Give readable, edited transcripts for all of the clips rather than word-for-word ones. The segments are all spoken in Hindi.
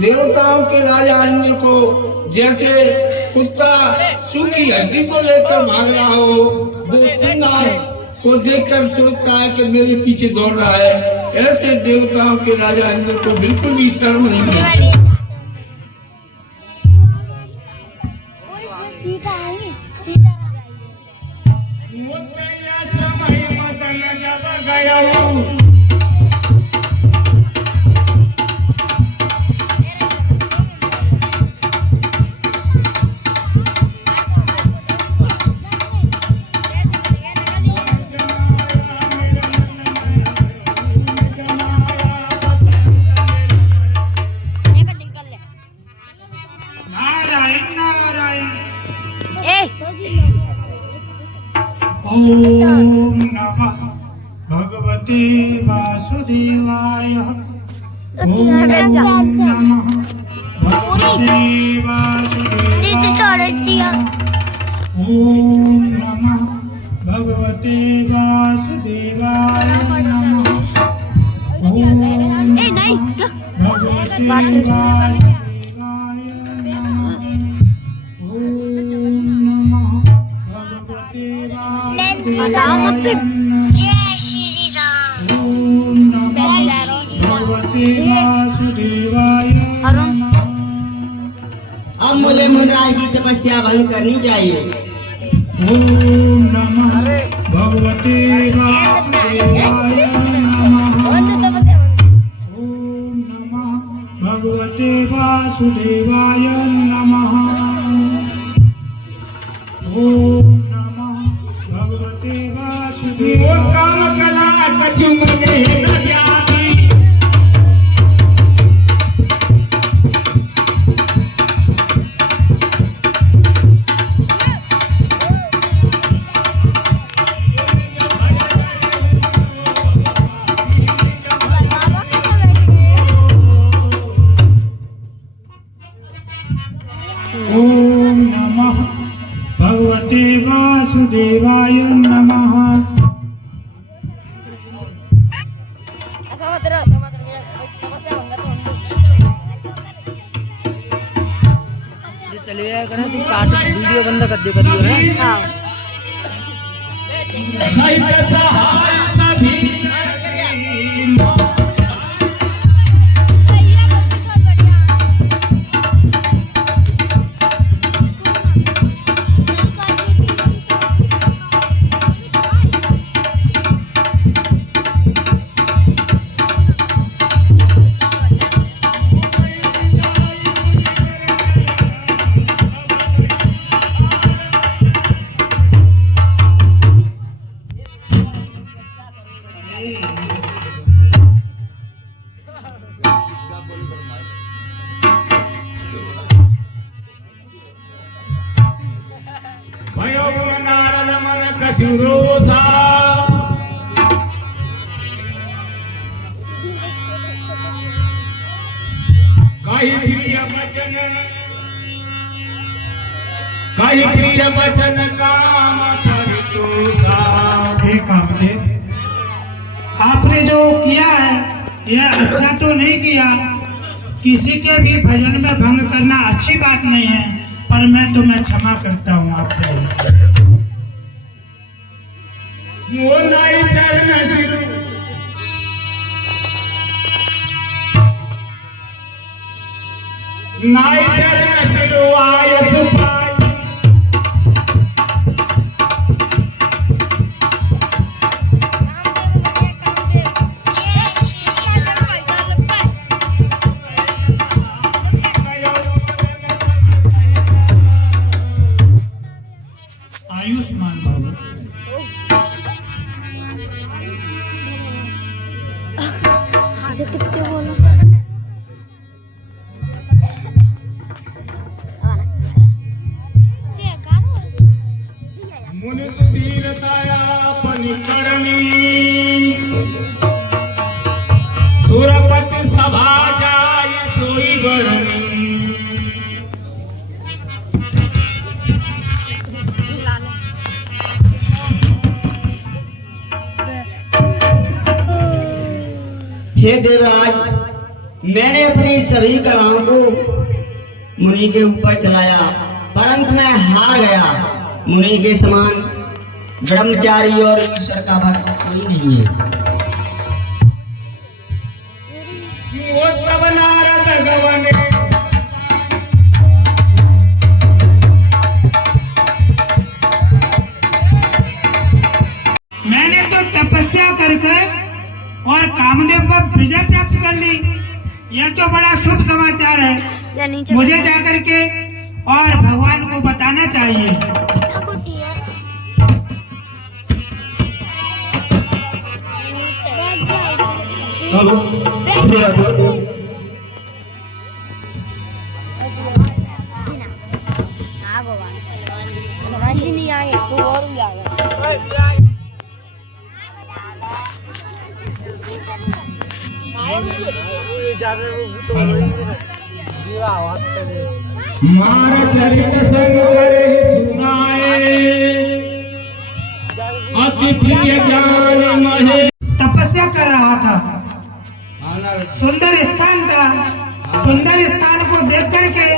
देवताओं के राजा इंद्र को जैसे कुत्ता सूखी हड्डी को लेकर भाग रहा हो, वो सिंगार को देखकर सोचता है कि मेरे पीछे दौड़ रहा है, ऐसे देवताओं के राजा इंद्र को बिल्कुल भी शर्म नहीं मिलती। ओम नमः भगवते वासुदेवाय। ओम नमः भगवते वासुदेवाय। ओम नमः भगवते वासुदेवाय नमः। ओम नमः भगवते वासुदेवाय नमः। ओम नमः भगवते जय श्री राम। ओम नमः भगवते वासुदेवाय नमः। अब मुझे मुनराज की तपस्या भंग करनी चाहिए। ओम नमः भगवते वासुदेवाय नमः। ओम नमः भगवते वासुदेवाय नमः। ओम नमः भगवते वासुदेवाय। काम कला कछु मने न ज्ञानी। ओम नमः भगवते वासुदेवाय नमः। चले जाया करें तो काट वीडियो बंद कर दे करियो है। हाँ। कई प्रिय वचन काम परितोषा। हे कामदेव, आपने जो किया है यह अच्छा तो नहीं किया। किसी के भी भजन में भंग करना अच्छी बात नहीं है, पर मैं तुम्हें क्षमा करता हूँ। आप वो नहीं चरण सिर नाई चरण सिरुआय सुपाई। आयुष्मान बाबू। कितने बोलो मुनि सुशीलताया पनिकरणी। सुरपति सभा जाय सोई बरनी। हे देवराज, मैंने अपनी सभी कलाओं को मुनि के ऊपर चलाया, परंतु मैं हार गया। मुनि के समान ब्रह्मचारी और ईश्वर का भक्त कोई नहीं है। वो तब नारद गवने मैंने तो तपस्या करके और कामदेव पर विजय प्राप्त कर ली। यह तो बड़ा शुभ समाचार है। मुझे जाकर के और भगवान को बताना चाहिए। मार चरित संग करे सुनाए, अति प्रिय जान महे। तपस्या कर रहा था, सुंदर स्थान था। सुंदर स्थान को देख करके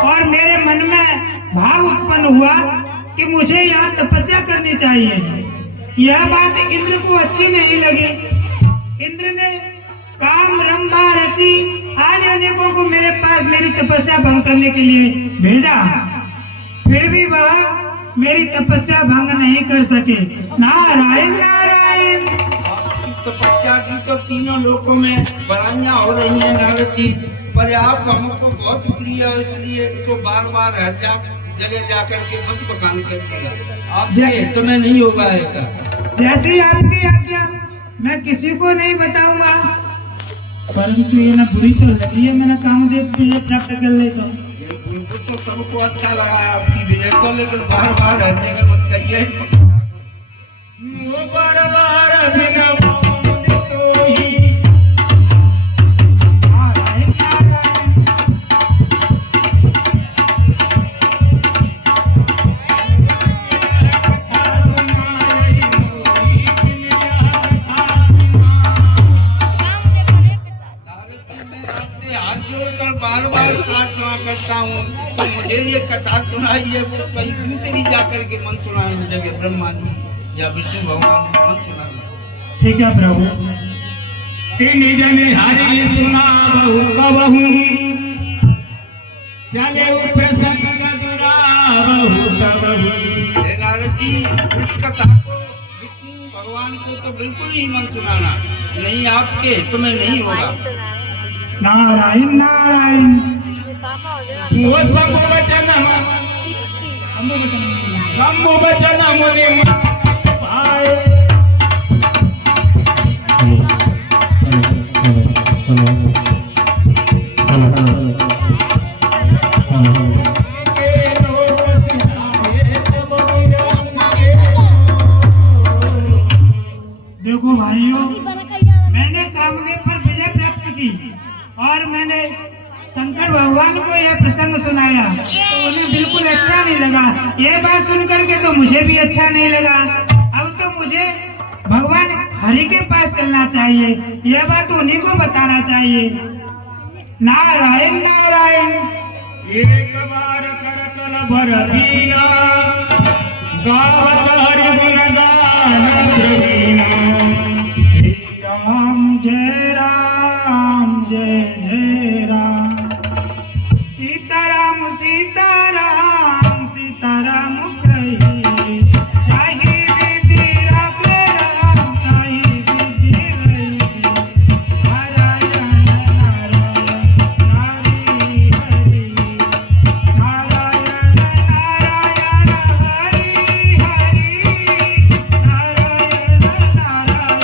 और मेरे मन में भाव उत्पन्न हुआ कि मुझे यहाँ तपस्या करनी चाहिए। यह बात इंद्र को अच्छी नहीं लगी। इंद्र ने काम रंभा रति आदि अनेकों को मेरे पास मेरी तपस्या भंग करने के लिए भेजा, फिर भी वह मेरी तपस्या भंग नहीं कर सके। नारायण नारायण। तपस्या की तो तीनों लोकों में बड़ाइयाँ हो रही हैं नारद जी, पर आप हमको बहुत प्रिय है, इसलिए इसको बार बार हर जगह जाकर के मत बखान करिएगा। आप तो मैं नहीं होगा ऐसा। जैसी आपकी आज्ञा, मैं किसी को नहीं बताऊंगा। परंतु ये ना बुरी तो लगी है, मैंने कामदेव विजय प्राप्त कर ले तो उनको तो सबको अच्छा लगा आपकी विजय को, लेकिन बार बार हर जगह मत कहिए। करता हूँ तो मुझे ये कथा सुनाइए, वो कहीं दूसरी जाकर के मन सुनाने जगह ब्रह्मा जी या विष्णु भगवान को मन सुनाने। ठीक है प्रभु। तीन जने हरि सुना बहु कबहू, चले प्रसंग दुरा बहु कबहू। नारद जी, उस कथा को विष्णु भगवान को तो बिल्कुल ही मन सुनाना नहीं, आपके हित में नहीं होगा। नारायण नारायण। वो शंभु वचन मुनि भाई। देखो भाइयों, मैंने कामदेव पर विजय प्राप्त की और मैंने शंकर भगवान को यह प्रसंग सुनाया तो उन्हें बिल्कुल अच्छा नहीं लगा। यह बात सुन करके तो मुझे भी अच्छा नहीं लगा। अब तो मुझे भगवान हरि के पास चलना चाहिए, यह बात उन्हीं को बताना चाहिए। नारायण नारायण। एक बार करतल भर बीना, गावत हरि गुण गान प्रवीणा। श्री राम जय राम जय जय राम। सीताराम सीताराम सीताराम कही, ताहि विधि राख राम ताहि विधि रही। नारायण नारायण हरि हरि, नारायण नारायण हरि हरि, नारायण नारायण हरि हरि, नारायण नारायण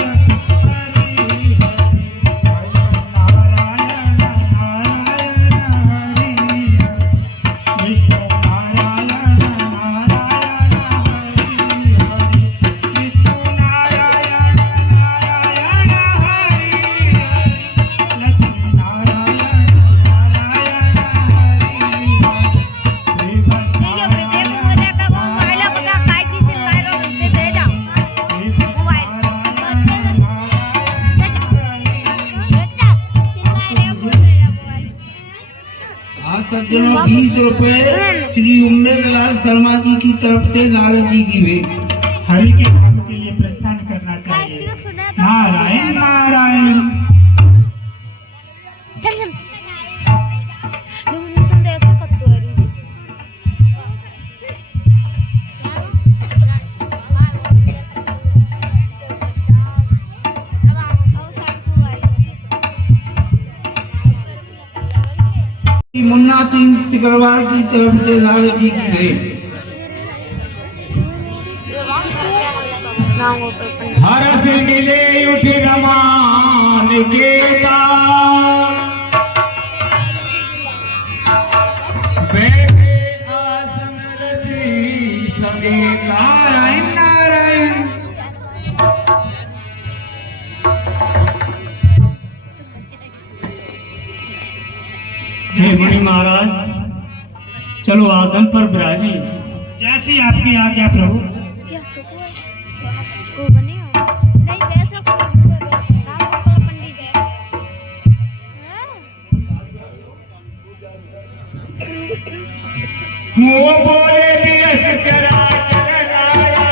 सज्जनों 20 रुपए श्री उम्मेदलाल शर्मा जी की तरफ से नारद जी की भेंट। हरि के काम के लिए प्रस्थान करना चाहिए। नारायण नारायण। मुन्ना सिंह सिकरवार की तरफ से नारद जी की भेंट। हरस मिले उठ रमान केता बैठे आसन रची समेता। नारायण नारायण। जय गुरु महाराज, चलो आसन पर विराजी। जैसी आपकी आज्ञा प्रभु। वो बोले नियत चराचर राया,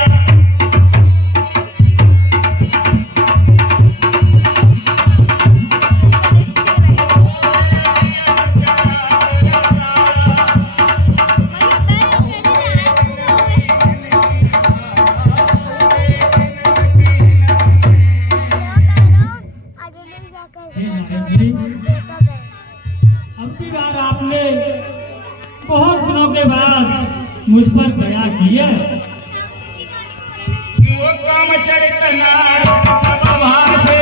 अब की बार आपने बहुत दिनों के बाद मुझ पर दया की है। वो काम चरित नारद सब भाषे,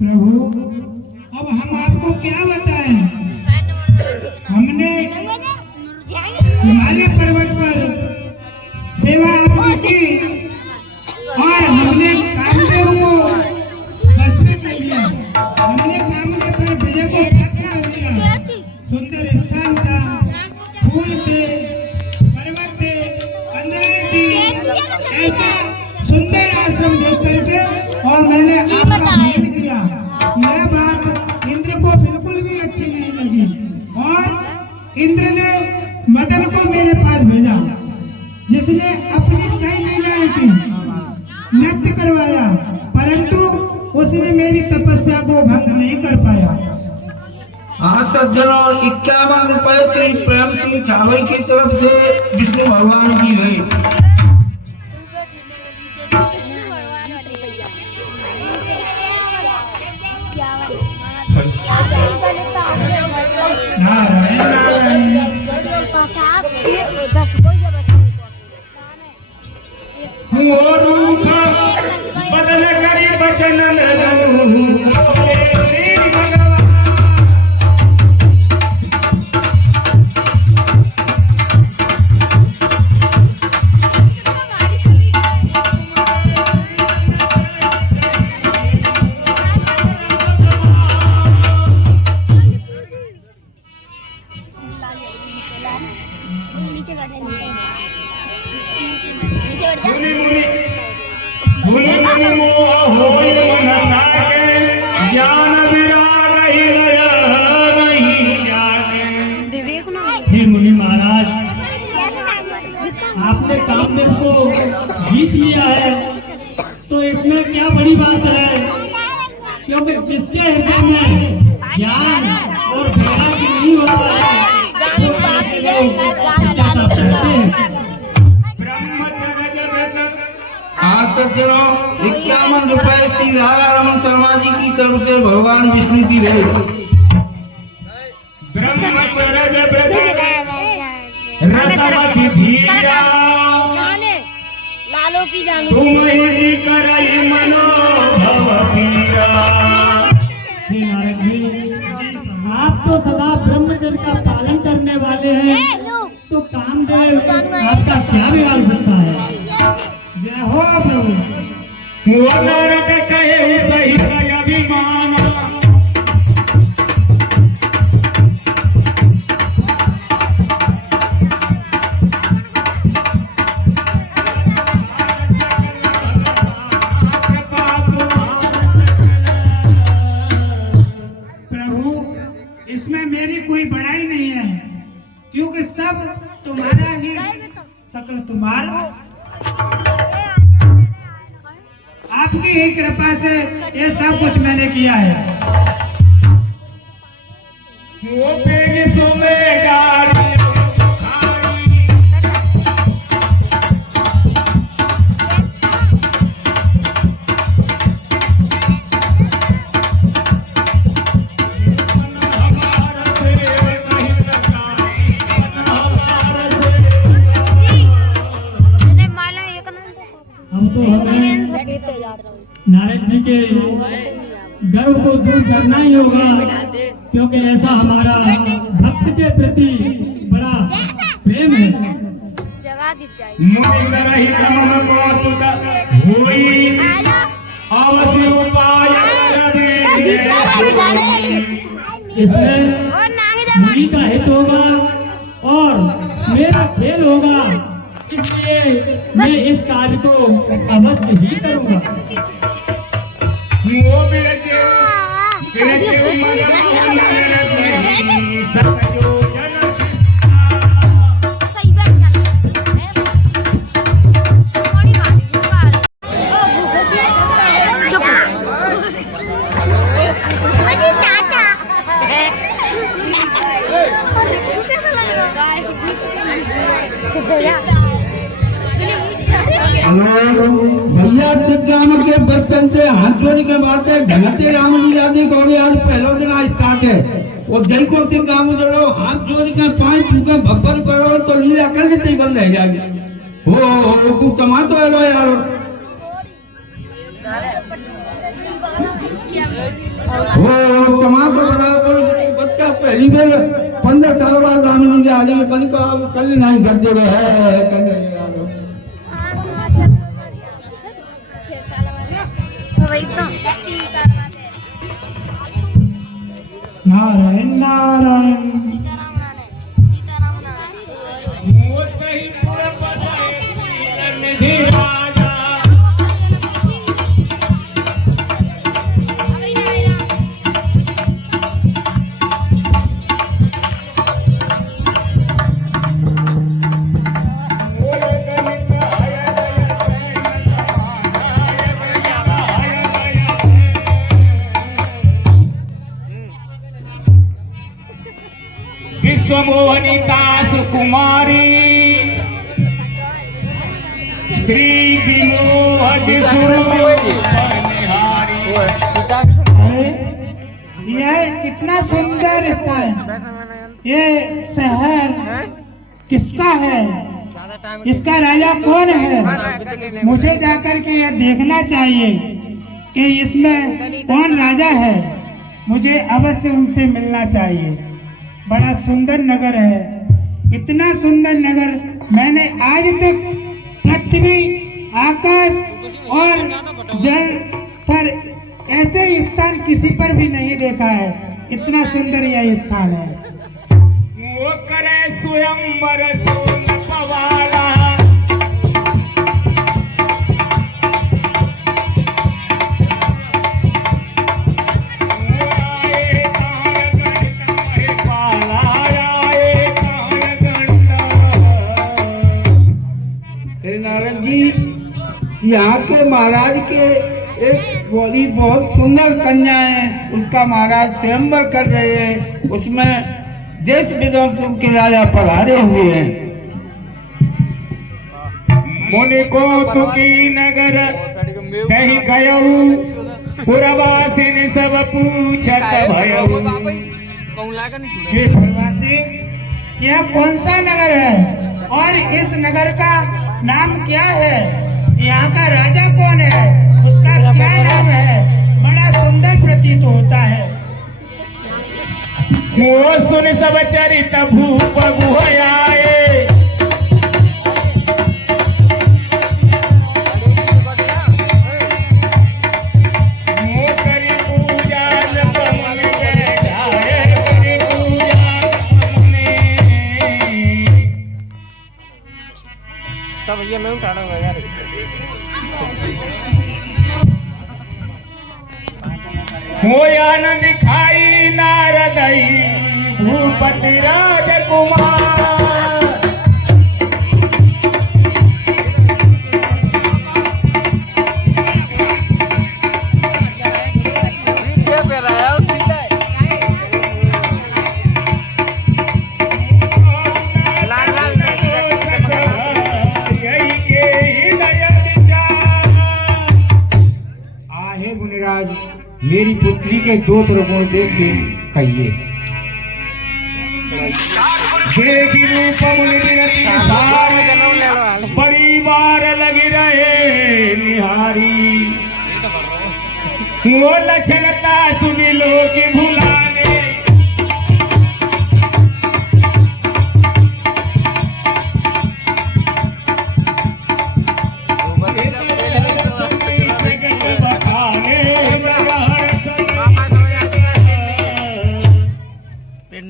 प्रभु अब हम आपको क्या बताएं। हमने हिमालय पर्वत पर सेवा आपकी की और हमने कामदेव को बस में कर लिया। हमने कामदेव पर विजय को प्राप्त कर लिया। सुंदर स्थान था, फूल थे, पर्वत थे, कंदराएं थी। ऐसा सुंदर आश्रम देख करके और मैंने आपका भेंट किया। यह बात इंद्र को बिल्कुल भी अच्छी नहीं लगी और इंद्र ने मदन को मेरे पास भेजा, जिसने अपनी कई लीलाएं की, नृत्य करवाया, परंतु उसने मेरी तपस्या को भंग नहीं कर पाया। हाँ सज्जनों 51 रुपए श्री प्रेम सिंह छावई की तरफ से विष्णु भगवान की भेंट। नारायण नारायण। वो रूप बदल करी बचन ललू, श्री भगवान। धुनि धुनि मोह होई मन लागे, ज्ञान विराग हृदय नहीं जागे। हे मुनि महाराज, आपने कामदेव को जीत लिया है तो इसमें क्या बड़ी बात है, क्योंकि जिसके हृदय में ज्ञान और वैराग्य नहीं होता है वो कैसे लोग पश्चाताप करते हैं। हाँ सज्जनों 51 रुपए श्री राधा रमन शर्मा जी की तरफ से भगवान विष्णु की भेंट। ब्रह्मचर्य व्रत रतवति धीरा, तुम ही करई मनोभव पीरा। हे नारद जी, आप तो सदा ब्रह्मचर्य का पालन करने वाले हैं, तो कामदेव आपका क्या बिगाड़ सकता है। जय हो प्रभु। वो नरक कहे सही अभिमान, इसमें मेरी कोई बड़ाई नहीं है, क्योंकि सब तुम्हारा ही शकल तुम्हारा, आपकी ही कृपा से ये सब कुछ मैंने किया है। वो पेगी सुमे गाड़ी हम तो हमें नारद जी के गर्व को दूर करना ही होगा, क्योंकि ऐसा हमारा भक्त के प्रति बड़ा प्रेम है। मुनि करहि क्रमम कौतुक होई अवश्य उपाय इसमें मुनि का हित होगा और मेरा खेल होगा, इसलिए मैं इस कार्य को अवश्य ही करूंगा। वो भैया सिद्धाम के बर्तन से हाथ जोड़ के बात है, ढंगते राम लीला दी गौरी आज पहला दिन स्टार्ट है। वो देखो सिद्धाम जोड़ो हाथ जोड़ के पांच छूके भब्बर करो तो लीला कर लेते ही बंद रह जाएगी। हो तू कमा तो है यार, वो कमा तो बराबर बच्चा पहली बार 15 साल बाद राम लीला आ रही कल को आप कल नहीं कर दे रहे है नारायण नारायण। विश्वमोहनिका सुकुमारी श्री विमोहन यह कितना सुंदर स्थान, ये शहर किसका है, इसका राजा कौन है? मुझे जाकर के यह देखना चाहिए कि इसमें कौन राजा है, मुझे अवश्य उनसे मिलना चाहिए। बड़ा सुंदर नगर है, इतना सुंदर नगर मैंने आज तक पृथ्वी आकाश और जल पर ऐसे स्थान किसी पर भी नहीं देखा है। इतना सुंदर यह स्थान है। वो करे स्वयंवर पवाला नारद जी, यहाँ के महाराज के एक बोली बहुत सुंदर कन्या है, उसका महाराज स्वयंवर कर रहे हैं, उसमें देश विदेशों के राजा पधारे हुए हैं। मुनि को तुकी नगर कहीं गयऊ पुरवासिन सब पूछत भयऊ। ये प्रवासी, यह कौन सा नगर है और इस नगर का नाम क्या है? यहाँ का राजा कौन है, उसका क्या नाम है? बड़ा सुंदर प्रतीत होता है। वो सुन सब चरित भूप गुहयाए भैया मैं उठा रहा हूँ यार। हो आनंद खाई नारदई भूपति राजकुमार। आहे मुनिराज, मेरी पुत्री के दो गुण देख के कहिए। देखी रूप मुनि सार, बड़ी बार लगी रहे निहारी। वो लक्षणता सुनी लोग भुलाने,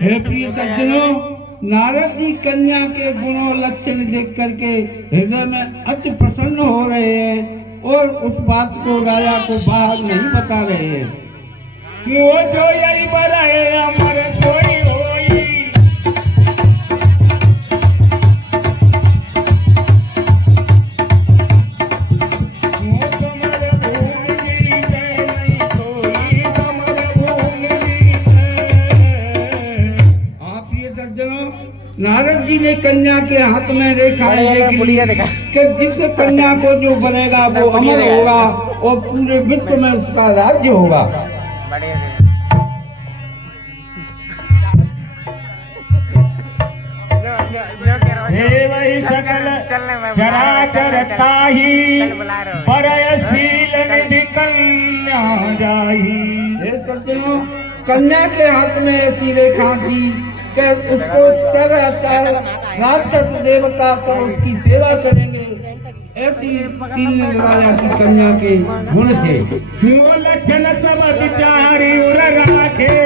हे प्रिय सज्जनों, नारद जी कन्या के गुणों लक्षण देख करके हृदय में अति प्रसन्न हो रहे हैं और उस बात को राजा को बाहर नहीं बता रहे हैं। वो जो यही बराए हमारे कोई होई, नारद जी ने कन्या के हाथ में रेखाएं देख ली कि जिस कन्या को जो बनेगा वो अमर होगा और पूरे विश्व में उसका राज्य होगा। हे वही सकल चराचर ताही, परयशील निधि कन्या जाही। हे सज्जनों, कन्या के हाथ में ऐसी रेखा थी कि उसको चराचर राक्षस देवता तो उसकी सेवा करेंगे। ऐसी तीन राजा की कन्या के गुण थे। वो लक्षण सब विचारी उर राखे,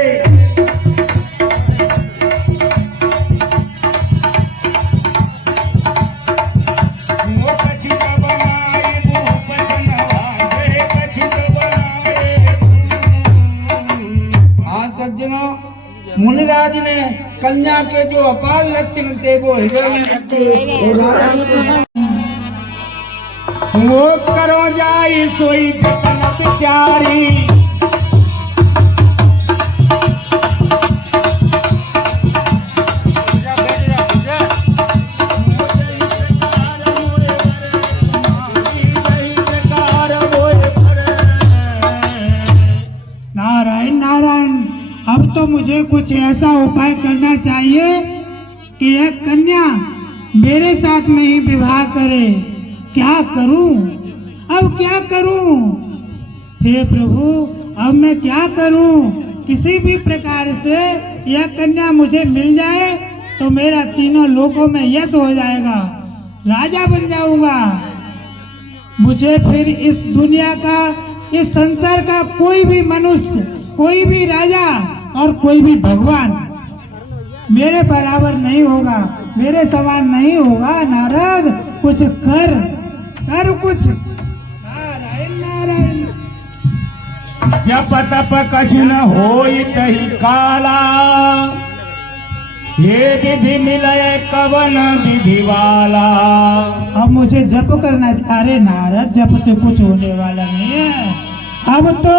मुनिराज ने कन्या के जो अपार लक्षण थे वो हृदय में रखे। वो करो जाई सोई जतन विचारी, नारायण नारायण, अब तो मुझे कुछ ऐसा उपाय करना चाहिए कि यह कन्या मेरे साथ में ही विवाह करे। क्या करूं? अब क्या करूं? हे प्रभु, अब मैं क्या करूं? किसी भी प्रकार से यह कन्या मुझे मिल जाए तो मेरा तीनों लोकों में यश हो जाएगा, राजा बन जाऊंगा। मुझे फिर इस दुनिया का, इस संसार का कोई भी मनुष्य, कोई भी राजा और कोई भी भगवान मेरे बराबर नहीं होगा, मेरे समान नहीं होगा। नारद, कुछ कर कुछ। नारायण नारायण। जप तप कछु न होई तही काला, ये विधि मिले कवन विधि वाला। अब मुझे जप करना, अरे नारद, जप से कुछ होने वाला नहीं है। अब तो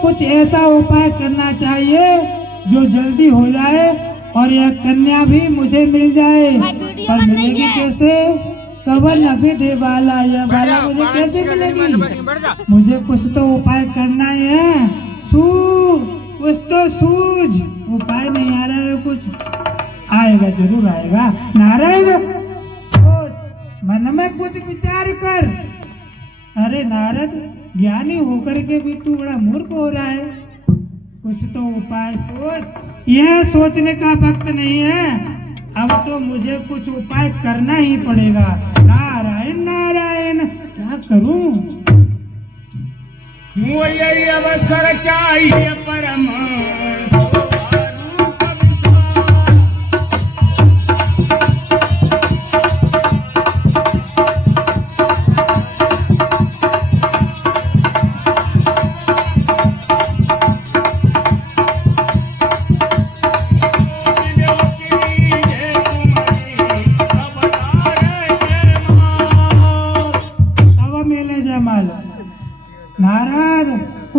कुछ ऐसा उपाय करना चाहिए जो जल्दी हो जाए और यह कन्या भी मुझे मिल जाए। और मिलेगी कैसे? कवन विधि वाला, यह वाला मुझे कैसे मिलेगी? मुझे कुछ तो उपाय करना ही है। कुछ तो सूझ, उपाय नहीं आ रहा है। कुछ आएगा, जरूर आएगा। नारायण, सोच, मन में कुछ विचार कर। अरे नारद, ज्ञानी होकर के भी तू बड़ा मूर्ख हो रहा है। कुछ तो उपाय सोच। यह सोचने का वक्त नहीं है, अब तो मुझे कुछ उपाय करना ही पड़ेगा। नारायण नारायण, क्या करूं? यही अवसर चाहिए परम,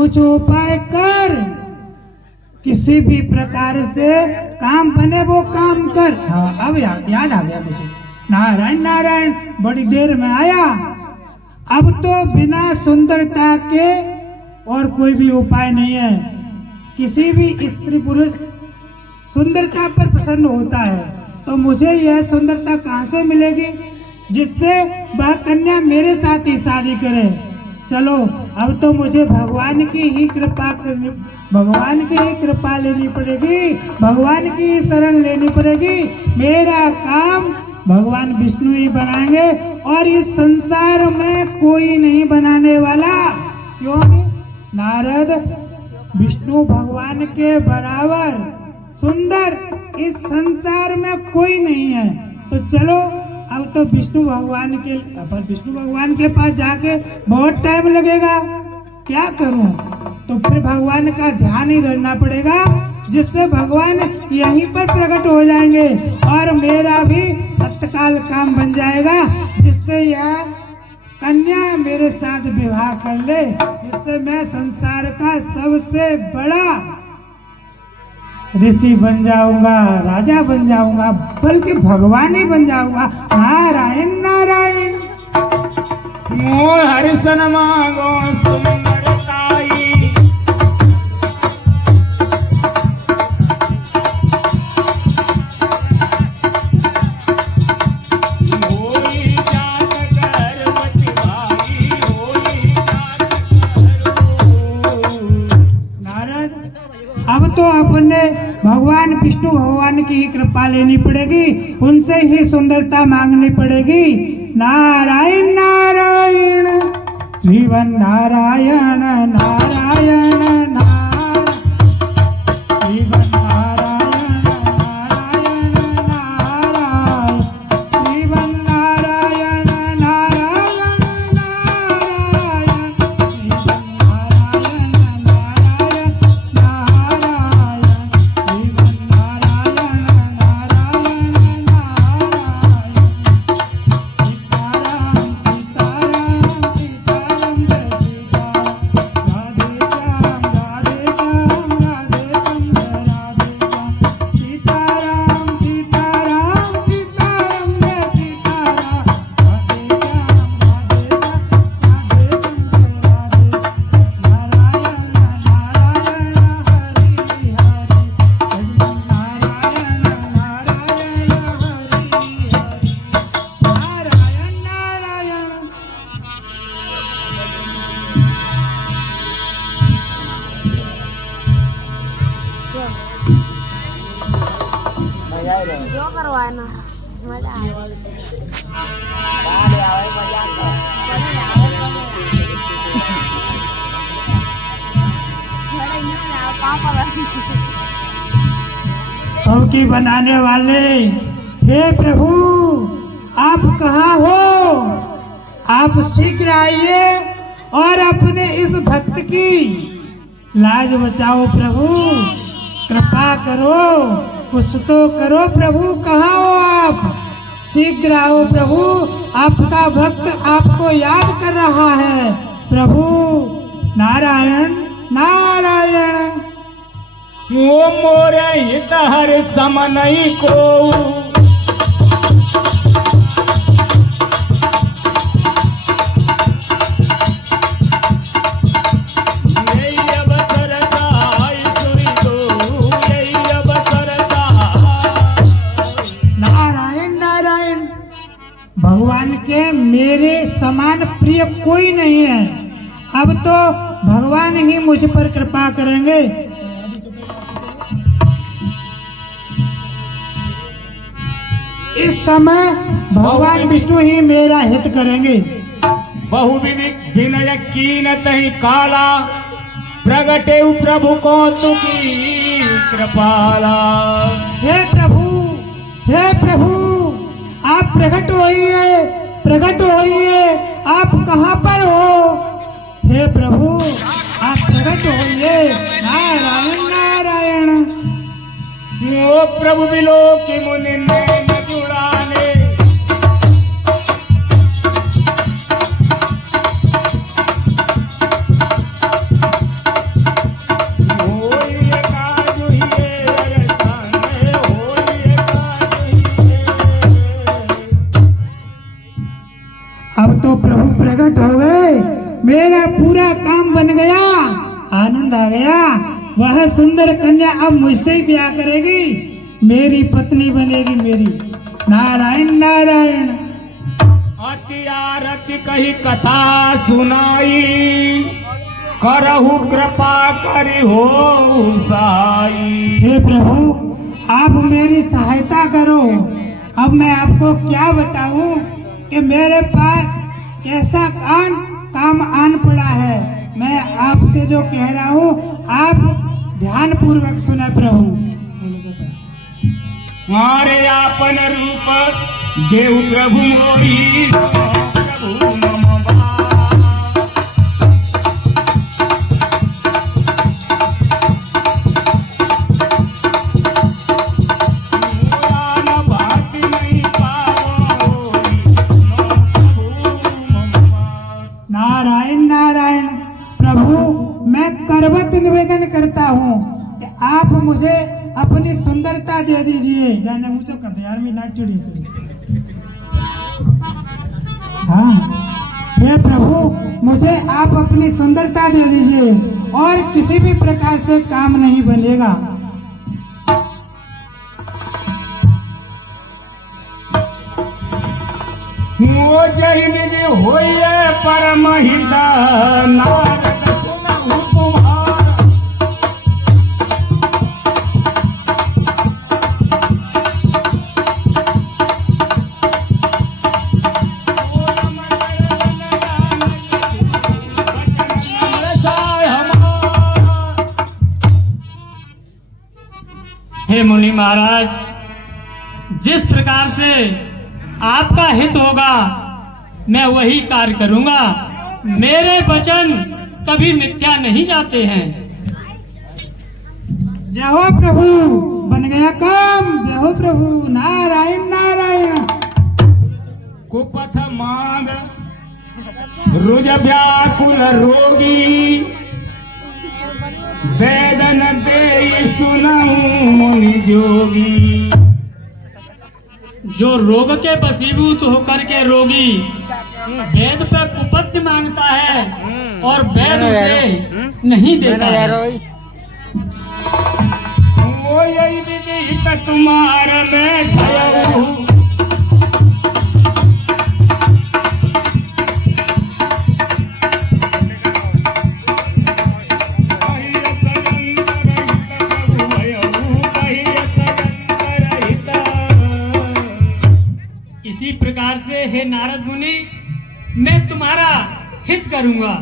कुछ उपाय कर, किसी भी प्रकार से काम बने वो काम कर। हाँ अब याद आ गया मुझे। नारायण नारायण, बड़ी देर में आया। अब तो बिना सुंदरता के और कोई भी उपाय नहीं है। किसी भी स्त्री पुरुष सुंदरता पर प्रसन्न होता है, तो मुझे यह सुंदरता कहाँ से मिलेगी जिससे वह कन्या मेरे साथ ही शादी करे। चलो अब तो मुझे भगवान की ही कृपा करनी, भगवान की ही कृपा लेनी पड़ेगी, भगवान की ही शरण लेनी पड़ेगी। मेरा काम भगवान विष्णु ही बनाएंगे और इस संसार में कोई नहीं बनाने वाला, क्योंकि नारद विष्णु भगवान के बराबर सुंदर इस संसार में कोई नहीं है। तो चलो अब तो विष्णु भगवान के पास जाके बहुत टाइम लगेगा, क्या करूं? तो फिर भगवान का ध्यान ही धरना पड़ेगा, जिससे भगवान यहीं पर प्रकट हो जाएंगे और मेरा भी तत्काल काम बन जाएगा, जिससे यह कन्या मेरे साथ विवाह कर ले, जिससे मैं संसार का सबसे बड़ा ऋषि बन जाऊंगा, राजा बन जाऊंगा, बल्कि भगवान ही बन जाऊंगा। नारायण नारायण। मोह हरिसन मांगो सुंदरताई, होई जात गर्भवती भाई, होई जात गर्भवती। नारद अब तो अपने भगवान विष्णु भगवान की ही कृपा लेनी पड़ेगी, उनसे ही सुंदरता मांगनी पड़ेगी। नारायण नारायण, श्रीवन नारायण नारायण नारायण, श्रीवन नारायण नारायण नारायण, श्रीवन नारायण नारायण नारायण, श्रीवन नारायण नारायण नारायण, श्रीवन नारायण नारायण नारायण। सीताराम सीताराम सीताराम जय सीताराम, राधे श्याम राधे श्याम राधे श्याम जय राधे श्याम। सीताराम सीताराम सीताराम जय सीताराम, राधे श्याम राधे श्याम राधे श्याम जय राधे। नारायण नारायण हरि हरि, भजन नारायण नारायण हरि हरि, नारायण नारायण। जो करवाना मजा सबकी बनाने वाले हे प्रभु, आप कहाँ हो? आप शीघ्र आइए और अपने इस भक्त की लाज बचाओ प्रभु, कृपा करो, कुछ तो करो प्रभु। कहाँ हो आप? शीघ्र आओ प्रभु, आपका भक्त आपको याद कर रहा है प्रभु। नारायण नारायण। वो मोरे हित हर समनई को, नारायण नारायण। भगवान के मेरे समान प्रिय कोई नहीं है। अब तो भगवान ही मुझ पर कृपा करेंगे। इस समय भगवान विष्णु ही मेरा हित करेंगे। बहु विनय कीन तहि काला, प्रगटे प्रभु कौतुकी कृपाला। हे प्रभु आप प्रकट होइए, प्रकट होइए। आप कहाँ पर हो? हे प्रभु आप प्रकट होइए। नारायण नारायण। ओ प्रभु बिलो की मुनि नैन जुड़ाने, प्रकट हो गए, मेरा पूरा काम बन गया, आनंद आ गया। वह सुंदर कन्या अब मुझसे ही ब्याह करेगी, मेरी पत्नी बनेगी मेरी। नारायण नारायण। अति आरती कही कथा सुनाई, करहु कृपा करी हो सहाई। हे प्रभु, आप मेरी सहायता करो। अब मैं आपको क्या बताऊं कि मेरे पास कैसा काम आन पड़ा है। मैं आपसे जो कह रहा हूँ आप ध्यान पूर्वक सुना प्रभु। मारे आपन रूप देव प्रभु मोही, प्रभु मम बा। नारायण नारायण। प्रभु, मैं करवत निवेदन करता हूँ कि आप मुझे अपनी सुंदरता दे दीजिए। जाने मुझे कहते यार मैं नाच चुड़ी। हाँ, हे प्रभु, मुझे आप अपनी सुंदरता दे दीजिए और किसी भी प्रकार से काम नहीं बनेगा। मोजहि मिली होइए परमहित, नारद सुनहु तुम्हारा। हे मुनि महाराज, जिस प्रकार से आपका हित होगा मैं वही कार्य करूंगा। मेरे वचन कभी मिथ्या नहीं जाते हैं। जय हो प्रभु, बन गया काम। जय हो प्रभु, नारायण नारायण। कुपथ मांग रुज व्याकुल रोगी, वेदन दे सुनहु मुनि जोगी। जो रोग के वशीभूत होकर के रोगी वेद पे कुपथ्य मांगता है और वेद उसे नहीं देता है। वो यही विधि तुम्हार में भयो, इसी प्रकार से हे नारद मुनि, मैं तुम्हारा हित करूंगा।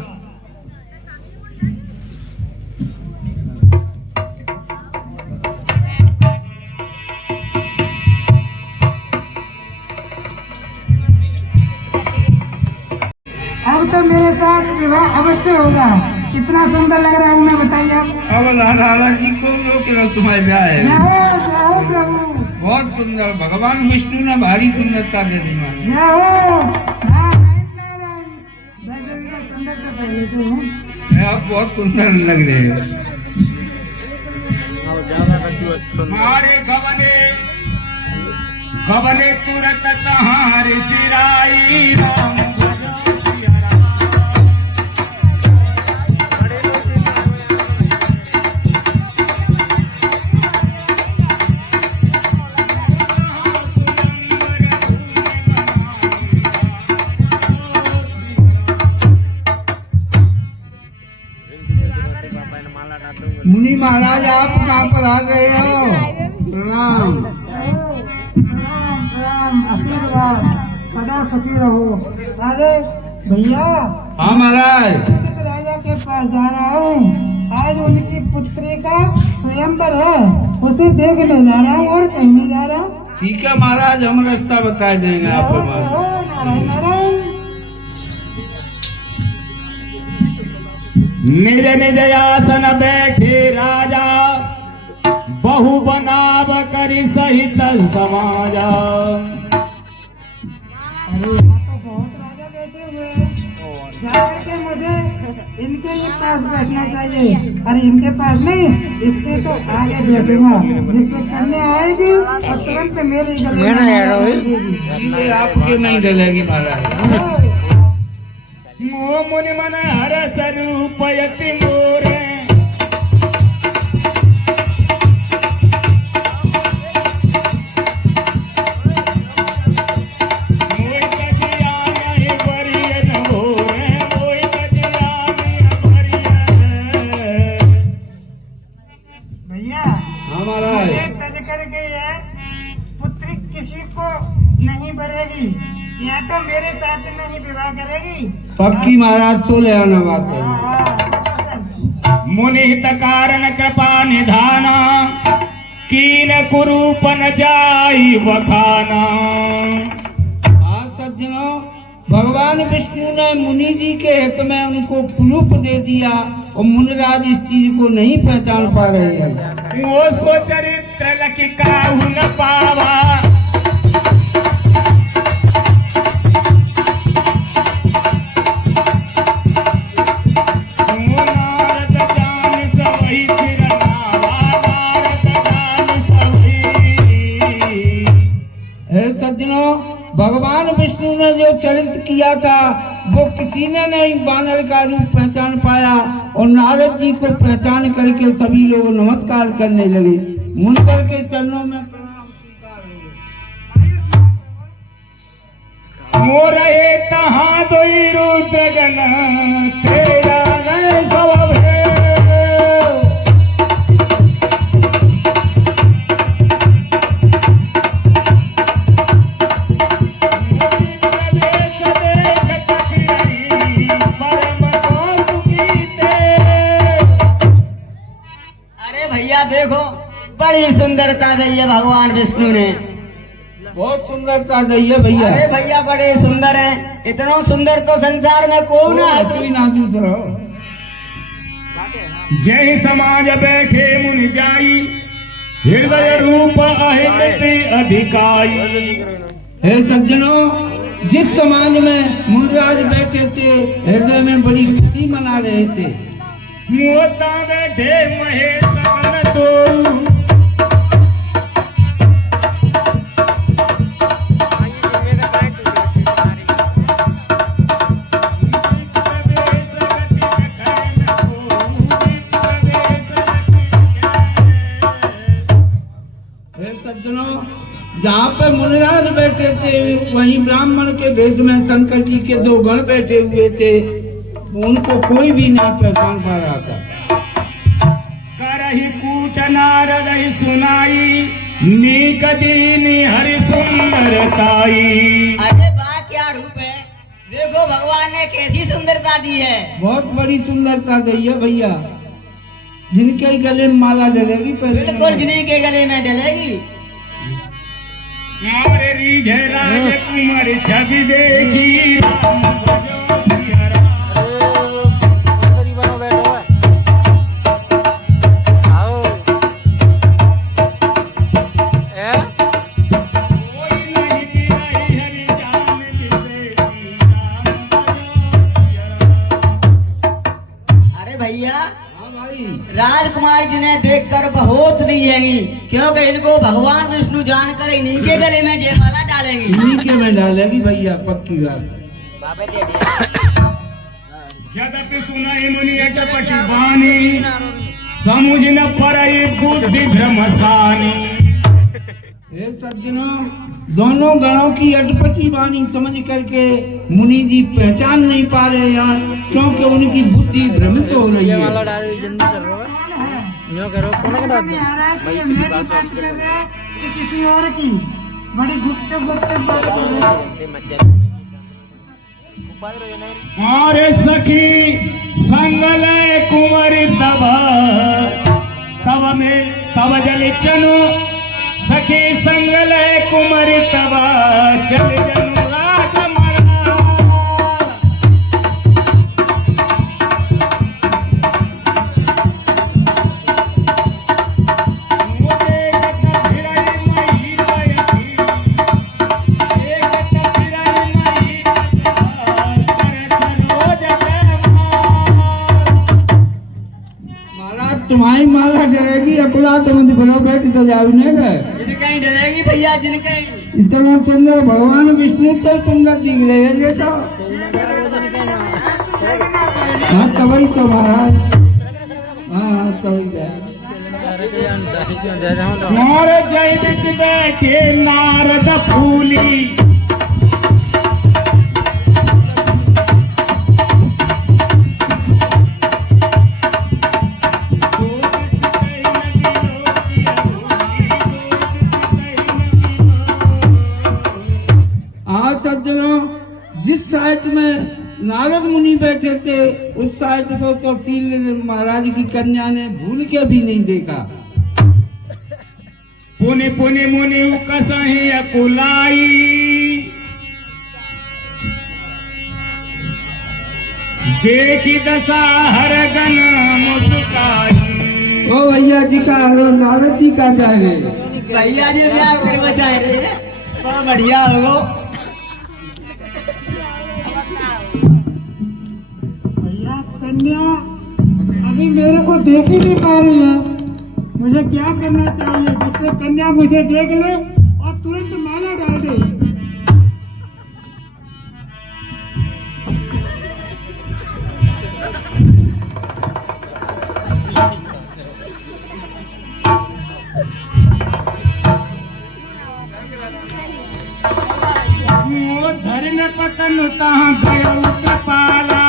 अब तो मेरे साथ विवाह अवश्य होगा। कितना सुंदर लग रहा हूँ मैं, बताइए आप। अब राधा जी को रोक लो, तुम्हारे ब्याह है। जय हो प्रभु। बहुत सुंदर, भगवान विष्णु ने भारी सुंदरता दे दी मानो। जय हो नारायण नारायण। वैसे भी मैं सुंदर तो पहले से हूँ। आप बहुत सुंदर लग रहे हो। हमारे गवने गवने तुरत तहार सिराई, राम भजो सिया राम। मुनि महाराज, आप कहाँ पर आ गए हो? प्रणाम। राम राम, आशीर्वाद, सदा सुखी रहो। अरे भैया, हाँ महाराज। राजा के पास जा रहा हूँ। आज उनकी पुत्री का स्वयंवर है, उसे देखने जा रहा हूँ और कहीं नहीं जा रहा। ठीक है महाराज, हम रास्ता बता देंगे आपको। नारायण नारायण। निज निज आसन बैठे राजा, बहु बनाव करी सहित समाजा। अरे यहाँ तो बहुत राजा बैठे हुए हैं। जाकर के मुझे इनके ही पास बैठना चाहिए। अरे इनके पास नहीं, इससे तो आगे बैठूंगा, जिससे कन्या आएगी और तुरंत मेरे ये आपके नहीं डलेगी महाराज। ओ मुनि मन हर स्वरूप यति मोरे भैया हाँ महाराज मुझे तज करके ये पुत्री किसी को नहीं भरेगी, या तो मेरे साथ में ही विवाह करेगी। पक्की महाराज, सो ले आना बात है। मुनि हित कारण कृपा निधाना कीन कुरूपन जाई वखाना। हाँ सज्जनों, भगवान विष्णु ने मुनि जी के हित में उनको कुरूप दे दिया और मुनिराज इस चीज को नहीं पहचान पा रहे हैं। वो सो चरित्र लखी काहू न पावा सज्जनों, भगवान विष्णु ने जो चरित्र किया था वो किसी ने नहीं बानर का रूप पहचान पाया और नारद जी को पहचान करके सभी लोग नमस्कार करने लगे। मुनिवर के चरणों में प्रणाम स्वीकार हो। मोरे तहाँ दोई रुद्रगण तेरा न सब है। देखो बड़ी सुंदरता दी है भगवान विष्णु ने, बहुत सुंदरता दी है भैया। अरे भैया बड़े सुंदर हैं, इतना सुंदर तो संसार में कौन है। कोई ना दूसरा। जय समाज बैठे मुनि जाई हृदय रूप अहित अधिकाई। हे सज्जनों, जिस समाज में मुनिराज बैठे थे हृदय में बड़ी खुशी मना रहे थे। मोता बैठे महेश बन दो सज्जनों, जहाँ पे मुनिराज बैठे थे वहीं ब्राह्मण के भेष में शंकर जी के दो गण बैठे हुए थे। उनको कोई भी नहीं पहचान पा रहा था। करही कूट नारद सुनाई नीक दीनी हरि सुंदरताई। अरे वाह क्या रूप है, देखो भगवान ने कैसी सुंदरता दी है। बहुत बड़ी सुंदरता दी है भैया। जिनके गले में माला डलेगी बिल्कुल जिन्हीं के गले में डलेगी। मोरे रीझे राजकुमार छवि देखी राम भजो सिया राम। कोई नहीं बिरही हरि जान विशेषी राम भजो सिया राम। अरे भैया हाँ भाई, राजकुमार जी ने देखकर बहुत दिएंगी, क्योंकि इनको भगवान विष्णु जानकर इन्हीं के गले में जयमाला डालेंगी। इन्हीं के में डालेगी भैया, पक्की बात। यद्यपि सुनाई मुनि अटपटी बानी समुझ न परई बुद्धि भ्रमसानी। हे सज्जनों, दोनों गणों की अटपटी वाणी समझ करके मुनि जी पहचान नहीं पा रहे हैं, क्योंकि उनकी बुद्धि भ्रमित हो रही है। किसी और की बड़ी गुपचुप बात कर रहे। और सखी संगल कुंवर तब जल चनु सखी संगल कुंवर तब चल जनु राज मरा। तुम्हारी माला डरेगी, अकुला तो मत बनो बैठ तो जाओ नहीं गए। जिनका ही डरेगी भैया, जिनका ही। इतना सुंदर भगवान विष्णु तो सुंदर दिख रहे हैं ये तो। हाँ तभी तो महाराज, हाँ तभी मोर जय दिस बैठे नारद फूली, सज्जनों, जिस साइड में नारद मुनि बैठे थे उस साइड को तो शील महाराज की कन्या ने भूल के भी नहीं देखा। पुनि पुनि मुनि कसहि अकुलाई, देखी दशा हर गन मुस्काई। ओ भैया जी का नारद जी का जाए रे, भैया जी ब्याह करवा जाए रे, बड़ा बढ़िया हो। भैया कन्या अभी मेरे को देख ही नहीं पा रही है, मुझे क्या करना चाहिए जिससे कन्या मुझे देख ले और तुरंत माला डाल दे। धरन पतन कहाँ गया कृपाला,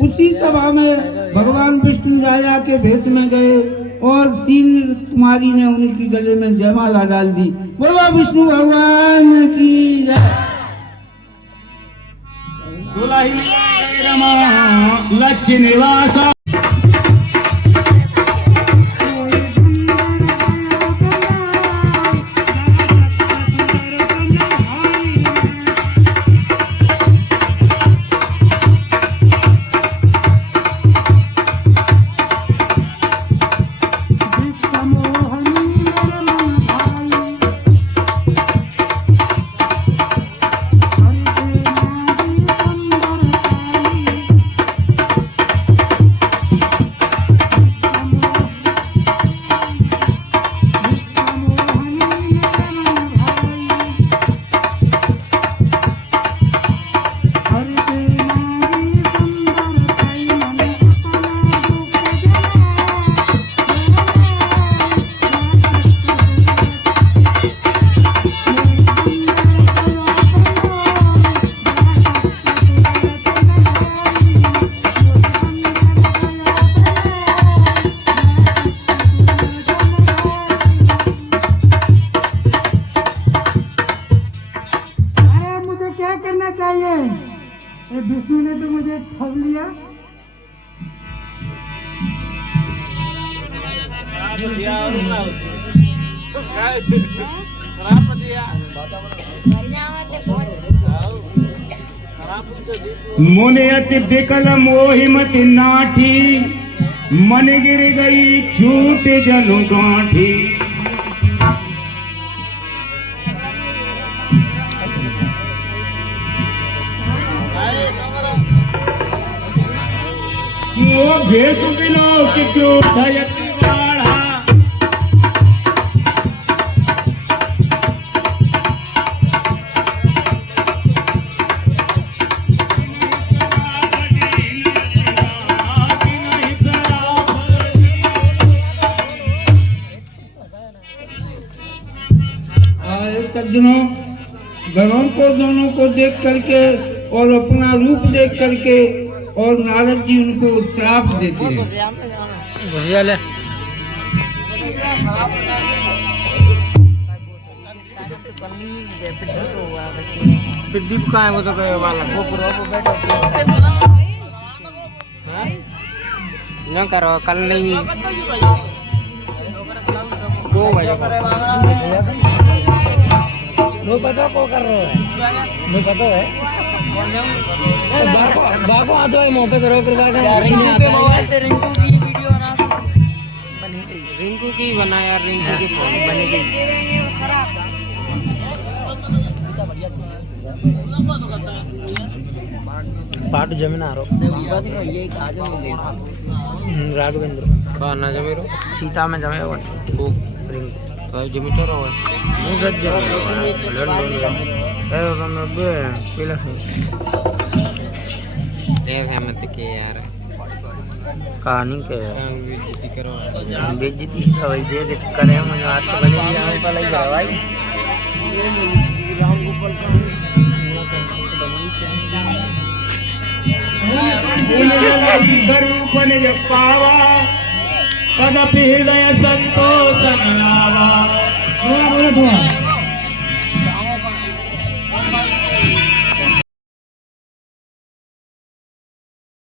उसी सभा में भगवान विष्णु राजा के भेष में गए और शील कुमारी ने उनकी गले में जयमाला डाल दी। बोलो विष्णु भगवान की जय। लक्ष्य निवास विष्णु ने तो मुझे ठग लिया। मुनि अति विकल मोहि मति नाठी, मन गिर गई छूट जनु गांठी। वो भेष बिलो कि क्यों धयति बाढ़ा, सज्जनों, गणों को दोनों को देख करके और अपना रूप देख करके और नारद जी उनको श्राप देते हैं। दीप का है वो तो वाला न करो कल नहीं को वो पता को कर रहे हैं वो पता है बाको आते हैं मुंह पे करो रिंकू की वीडियो ना रिंकू की बनाया रिंकू की बनेगी। पाट जमीन आ रहा राघवेंद्र ना जमे सीता में जमे जमी तो रहो के यार कहानी के बेइज्जती भाई दे करे मुझे आज तो भले यहाँ पर लग रहा भाई राम गोपाल का करूपनिज पावा कदपि हृदय संतोष मिलावा बोला बोला